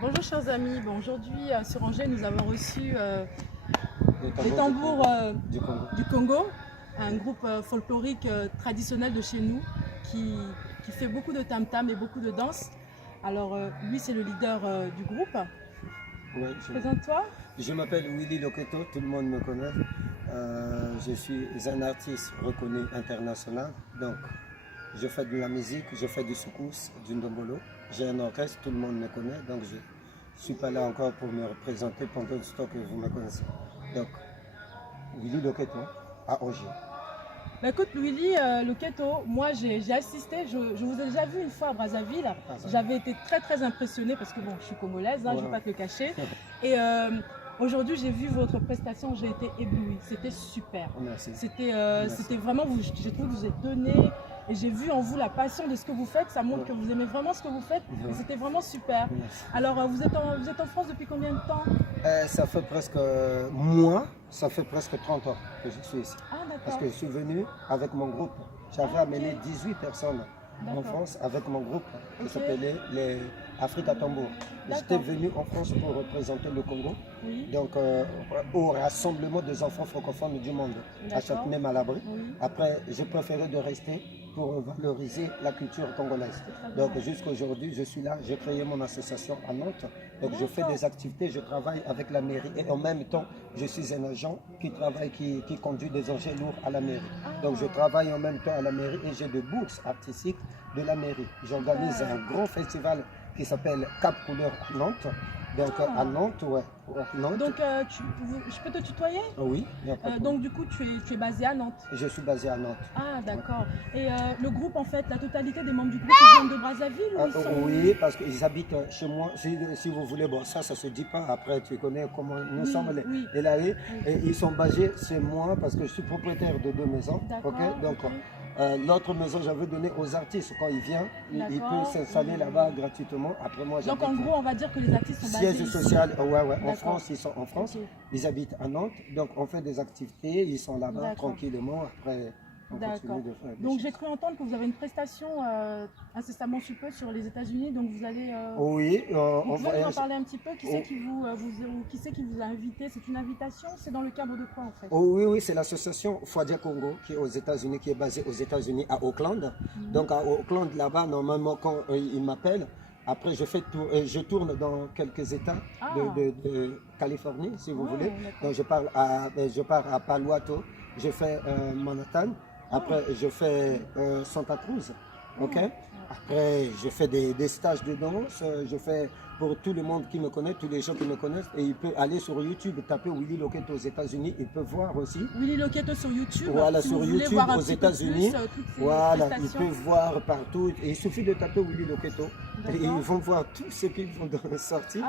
Bonjour chers amis, bon, aujourd'hui sur Angers nous avons reçu les tambours du Congo, un groupe folklorique traditionnel de chez nous qui fait beaucoup de tam-tam et beaucoup de danse. Alors lui c'est le leader du groupe. Ouais, Présente-toi. Je m'appelle Willy Loketo, tout le monde me connaît. Je suis un artiste reconnu international. Donc, je fais de la musique, je fais du soukous, du ndombolo. J'ai un orchestre, tout le monde me connaît. Donc, je ne suis pas là encore pour me représenter pendant le temps que vous me connaissez. Donc, Willy Loketo à Angers. Bah écoute Willy Loketo, moi j'ai assisté, je vous ai déjà vu une fois à Brazzaville. J'avais été très impressionnée parce que bon, je suis congolaise, hein, je ne vais pas te le cacher. Et aujourd'hui j'ai vu votre prestation, j'ai été éblouie, c'était super. Merci. C'était vraiment, j'ai trouvé que vous êtes donné et j'ai vu en vous la passion de ce que vous faites, ça montre que vous aimez vraiment ce que vous faites et c'était vraiment super. Alors vous êtes en France depuis combien de temps? Ça fait presque, ça fait presque 30 ans que je suis ici. Ah, parce que je suis venu avec mon groupe. J'avais amené 18 personnes en France avec mon groupe qui s'appelait les Africa Tambour. J'étais venu en France pour représenter le Congo, donc au rassemblement des enfants francophones du monde, à Châtenay-Malabry. Après, j'ai préféré de rester pour valoriser la culture congolaise. Donc jusqu'à aujourd'hui, je suis là, j'ai créé mon association à Nantes. Donc je fais des activités, je travaille avec la mairie et en même temps, je suis un agent qui travaille, qui conduit des engins lourds à la mairie. Donc je travaille en même temps à la mairie et j'ai des bourses artistiques de la mairie. J'organise un grand festival qui s'appelle Cap Couleur à Nantes. Donc à Nantes, Nantes. Donc je peux te tutoyer? Oui. Donc du coup tu es basé à Nantes? Je suis basé à Nantes. Ah d'accord. Et le groupe en fait, la totalité des membres du groupe ils viennent de Brazzaville ou ils sont... Oui, parce qu'ils habitent chez moi. Si vous voulez, bon ça se dit pas. Après tu connais comment nous sommes les laïcs. Et ils sont basés chez moi parce que je suis propriétaire de 2 maisons. Donc l'autre maison, j'avais donné aux artistes. Quand ils viennent, ils peuvent s'installer là-bas gratuitement. Après moi, donc en gros, on va dire que les artistes sont basés siège social, en France, ils sont en France. Ils habitent à Nantes. Donc on fait des activités, ils sont là-bas tranquillement. Après, on continue de faire des donc j'ai cru entendre que vous avez une prestation incessamment sous peu sur les États-Unis. Donc vous allez... Oui, vous pouvez nous en parler un petit peu? Qui c'est qui vous a invité? C'est une invitation? C'est dans le cadre de quoi en fait? Oui, c'est l'association Fwadia Congo qui est aux États-Unis, qui est basée aux États-Unis à Oakland. Donc à Oakland, là-bas, normalement, quand ils m'appellent, après je tourne dans quelques États de Californie, si vous voulez. Donc je pars à Palo Alto, je fais Manhattan, après je fais Santa Cruz. Après, je fais des stages de danse, je fais pour tout le monde qui me connaît, tous les gens qui me connaissent, et il peut aller sur YouTube, taper Willy Loketo aux États-Unis, il peut voir aussi. Willy Loketo sur YouTube. Voilà, sur YouTube aux États-Unis. Voilà, ils peuvent voir partout. Et il suffit de taper Willy Loketo et ils vont voir tout ce qu'ils vont sortir.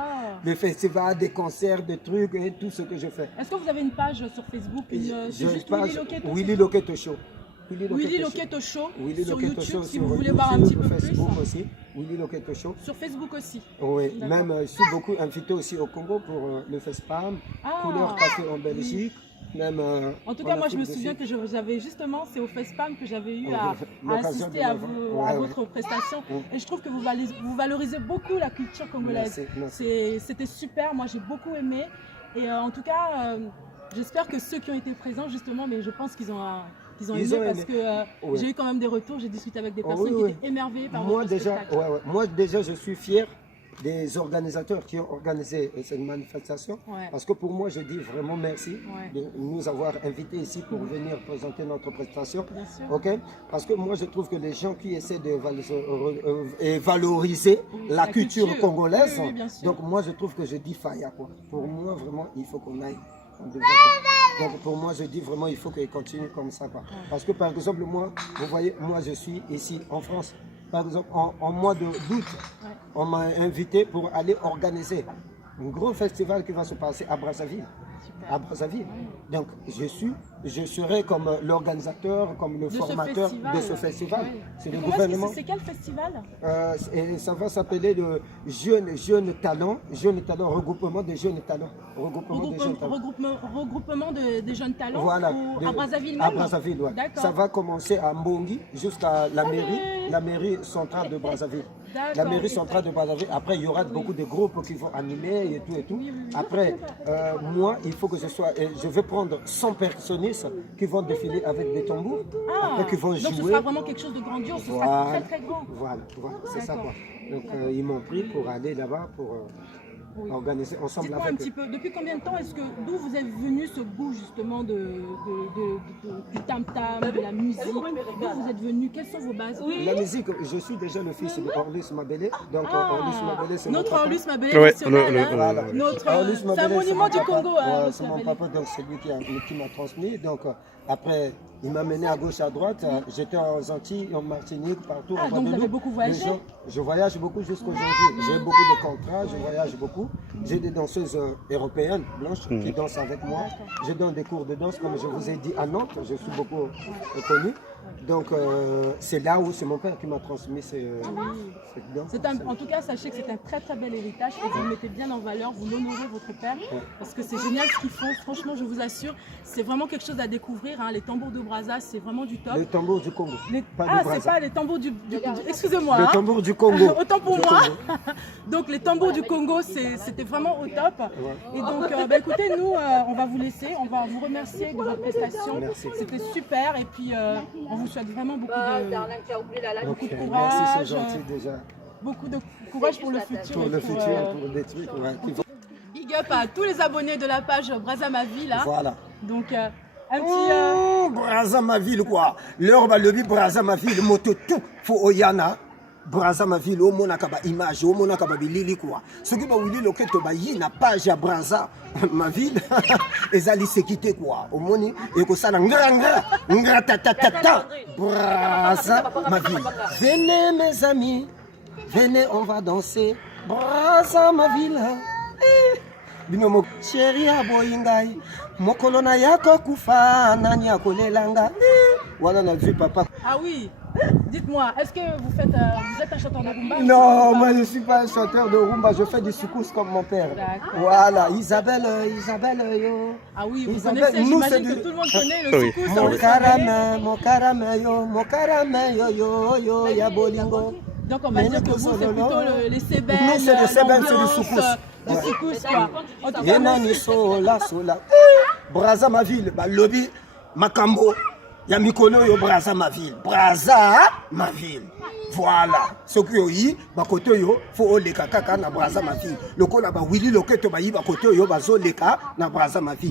Des festivals, des concerts, des trucs et tout ce que je fais. Est-ce que vous avez une page sur Facebook? J'ai une page Willy Loketo Show. Willy Loketo Show sur YouTube, Show, si vous voulez voir un petit peu Facebook plus. aussi, Willy Loketo Show. Sur Facebook aussi. Oui, même je suis beaucoup invité aussi au Congo pour le FESPAM, Couleur Café en Belgique. Même, en tout cas, moi je me souviens que j'avais justement, c'est au FESPAM que j'avais eu à assister à votre prestation. Et je trouve que vous valorisez beaucoup la culture congolaise. C'était super, moi j'ai beaucoup aimé. Et en tout cas, j'espère que ceux qui ont été présents justement, mais je pense qu'ils ont aimé parce que j'ai eu quand même des retours, j'ai discuté avec des personnes qui étaient émerveillées par votre spectacle. Moi déjà je suis fier des organisateurs qui ont organisé cette manifestation parce que pour moi je dis vraiment merci de nous avoir invités ici pour venir présenter notre prestation. Parce que moi je trouve que les gens qui essaient de valoriser la culture congolaise, donc moi je trouve que je dis faille quoi. Pour moi vraiment il faut qu'on aille. Donc pour moi je dis vraiment il faut qu'il continue comme ça quoi. Parce que par exemple moi, vous voyez, moi je suis ici en France. Par exemple en mois d'août, on m'a invité pour aller organiser un gros festival qui va se passer à Brazzaville. Donc je serai comme l'organisateur, comme le formateur de ce festival. C'est le gouvernement. C'est quel festival? Et ça va s'appeler le Jeune Talent, regroupement des jeunes talents. Regroupement des jeunes talents à Brazzaville même? À Brazzaville, Ça va commencer à Mbongi jusqu'à la mairie centrale de Brazzaville. la mairie centrale de Brazzaville. Après, il y aura beaucoup de groupes qui vont animer et tout et tout. Après, moi, il faut que je vais prendre 100 personnistes qui vont défiler avec des tambours, après qui vont jouer. Donc ce sera vraiment quelque chose de grandiose, ce sera très très grand. Voilà, c'est ça quoi. Donc ils m'ont pris pour aller là-bas pour organiser ensemble. Dites-moi un petit peu, depuis combien de temps d'où vous êtes venu ce goût justement du tam-tam, de la musique? D'où vous êtes venu? Quelles sont vos bases? La musique, je suis déjà le fils de Orlus Mabélé. Donc Orlus Mabélé, c'est notre Orlus Mabélé national. C'est un monument du Congo. C'est mon papa, donc c'est lui qui m'a transmis. Donc après, il m'a mené à gauche, à droite. J'étais en Antilles, en Martinique, partout. Donc vous avez beaucoup voyagé? Je voyage beaucoup jusqu'aujourd'hui. J'ai beaucoup de contrats, je voyage beaucoup. J'ai des danseuses européennes, blanches, qui dansent avec moi. Je donne des cours de danse, comme je vous ai dit, à Nantes. Je suis beaucoup connu. Donc c'est là où c'est mon père qui m'a transmis cette danse. En tout cas, sachez que c'est un très très bel héritage et vous le mettez bien en valeur, vous l'honorez votre père parce que c'est génial ce qu'ils font. Franchement, je vous assure, c'est vraiment quelque chose à découvrir. Les tambours de Brazza, c'est vraiment du top. Les tambours du Congo. C'est pas les tambours du excusez-moi. Les tambours du Congo. Autant pour moi. Donc les tambours du Congo, c'était vraiment au top. Et donc, écoutez, nous, on va vous laisser, on va vous remercier de votre prestation. C'était super et puis on vous souhaite vraiment beaucoup de courage. Merci, c'est gentil déjà. Beaucoup de courage pour le futur. Pour le futur, pour des trucs. Big up à tous les abonnés de la page Brazza Ma Ville. Voilà. Donc, un petit... Brazza Ma Ville, quoi. L'heure va lever Brazza Ma Ville, moto tout, faut Oyana. Brazza Ma Ville, au monaka ba image, au monaka ba bilili quoi. Ce qui va vous dire que tu vas y na page à Brazza Ma Ville, et ali se quitter quoi. Au moni et que ça nga ta Brazza Ma Ville. Venez mes amis, venez on va danser. Brazza Ma Ville. Binomo chéri aboyingai, mokolo na yako kufa nani akolelanga. Voilà na vu papa. Ah oui. Dites-moi, est-ce que vous êtes un chanteur de rumba? Non, moi je ne suis pas un chanteur de rumba, je fais du soukous comme mon père. Voilà, Isabelle, yo. Ah oui, vous connaissez, j'imagine que tout le monde connaît le soukous. Mon caramel, yo, ya bolingo. Donc on va dire que vous, c'est plutôt les sébènes. Nous, c'est le sébène, c'est du soukous. Du soukous, quoi. En tout cas, sola. Brazza Ma Ville, lobby, Makambo. Ya mikolo yo Brazza Ma Ville. Brazza Ma Ville. Voilà. Ce qui yi ba koto yo fo oleka kaka na Brazza Ma Ville. Lokola ba Willy Loketo ba yi ba koto yo ba zo leka na Brazza Ma Ville.